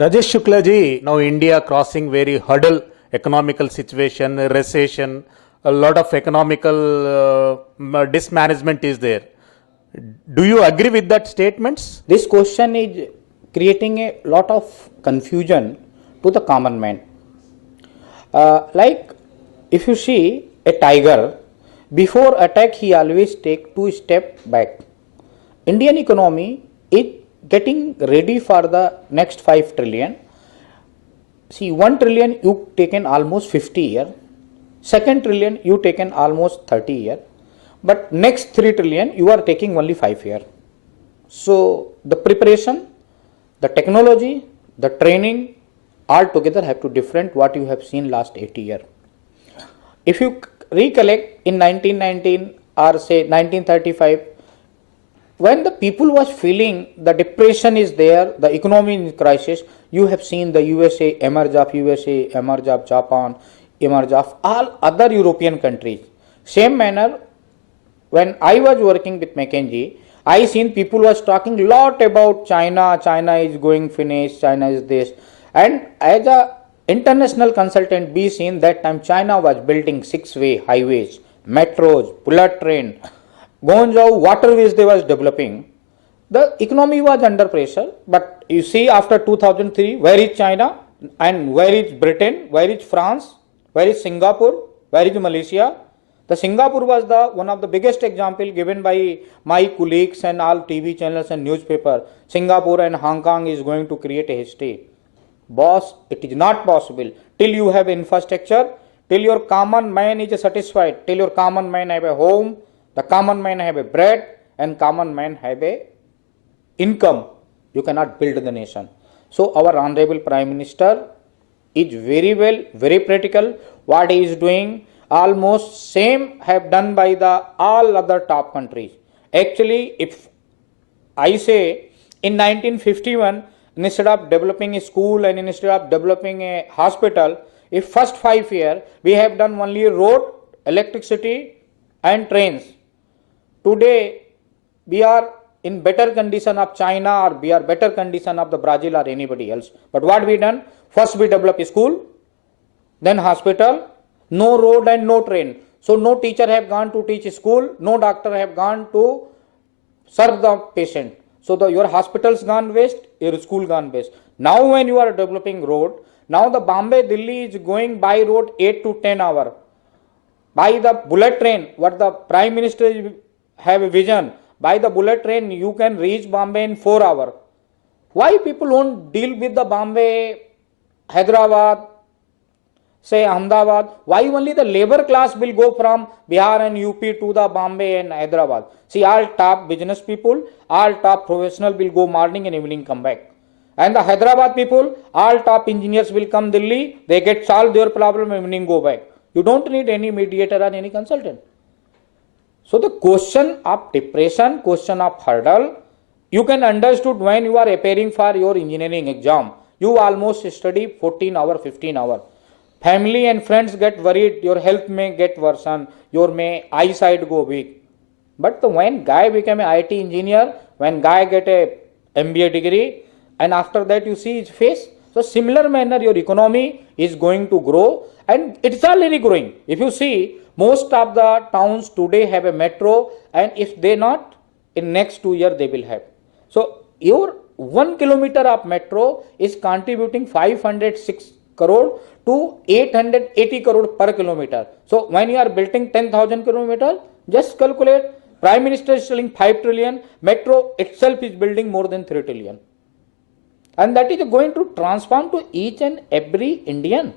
Rajesh Shukla ji, now India crossing very hurdle economical situation, recession, a lot of economical dismanagement is there. Do you agree with that statements? This question is creating a lot of confusion to the common man. Like if you see a tiger, before attack he always take 2 steps back. Indian economy is getting ready for the next 5 trillion. See, 1 trillion you taken almost 50 years, second trillion you taken almost 30 years, but next 3 trillion you are taking only 5 years. So the preparation, the technology, the training all together have to different what you have seen last 80 years. If you recollect in 1919 or say 1935, when the people was feeling the depression is there, the economy in crisis, you have seen the USA emerge of Japan, emerge of all other European countries. Same manner, when I was working with McKinsey, I seen people was talking lot about China. China is going finish. China is this, and as a international consultant, we seen that time China was building 6-way highways, metros, bullet train, Guangzhou waterways they was developing. The economy was under pressure, but you see after 2003, where is China and where is Britain, where is France, where is Singapore, where is Malaysia? The Singapore was the one of the biggest example given by my colleagues and all TV channels and newspaper. Singapore and Hong Kong is going to create a history. Boss, it is not possible till you have infrastructure, till your common man is satisfied, till your common man have a home, the common man have a bread, and common man have a income. You cannot build the nation. So our honorable Prime Minister is very well, very practical. What he is doing, almost same have done by the all other top countries. Actually, if I say in 1951, instead of developing a school and instead of developing a hospital, if first 5 years we have done only road, electricity and trains. Today we are in better condition of China or we are better condition of the Brazil or anybody else. But what we done? First we develop a school, then hospital, no road and no train. So no teacher have gone to teach school, no doctor have gone to serve the patient. So your hospitals gone waste, your school gone waste. Now when you are developing road, now the Bombay Delhi is going by road 8 to 10 hours. By the bullet train, what the Prime Minister have a vision, by the bullet train you can reach Bombay in 4 hours. Why people won't deal with the Bombay, Hyderabad, say Ahmedabad? Why only the labor class will go from Bihar and UP to the Bombay and Hyderabad? See, all top business people, all top professional will go morning and evening come back. And the Hyderabad people, all top engineers will come Delhi, they get solved their problem, evening go back. You don't need any mediator or any consultant. So the question of depression, question of hurdle, you can understood when you are appearing for your engineering exam. You almost study 14 hours, 15 hours. Family and friends get worried, your health may get worsen, your may eyesight go weak. But when guy became an IT engineer, when guy get a MBA degree, and after that you see his face. So similar manner your economy is going to grow, and it's already growing. If you see, most of the towns today have a metro, and if they not, in next 2 years they will have. So your 1 kilometer of metro is contributing 506 crore to 880 crore per kilometer. So when you are building 10,000 kilometers, just calculate. Prime Minister is selling 5 trillion, metro itself is building more than 3 trillion. And that is going to transform to each and every Indian.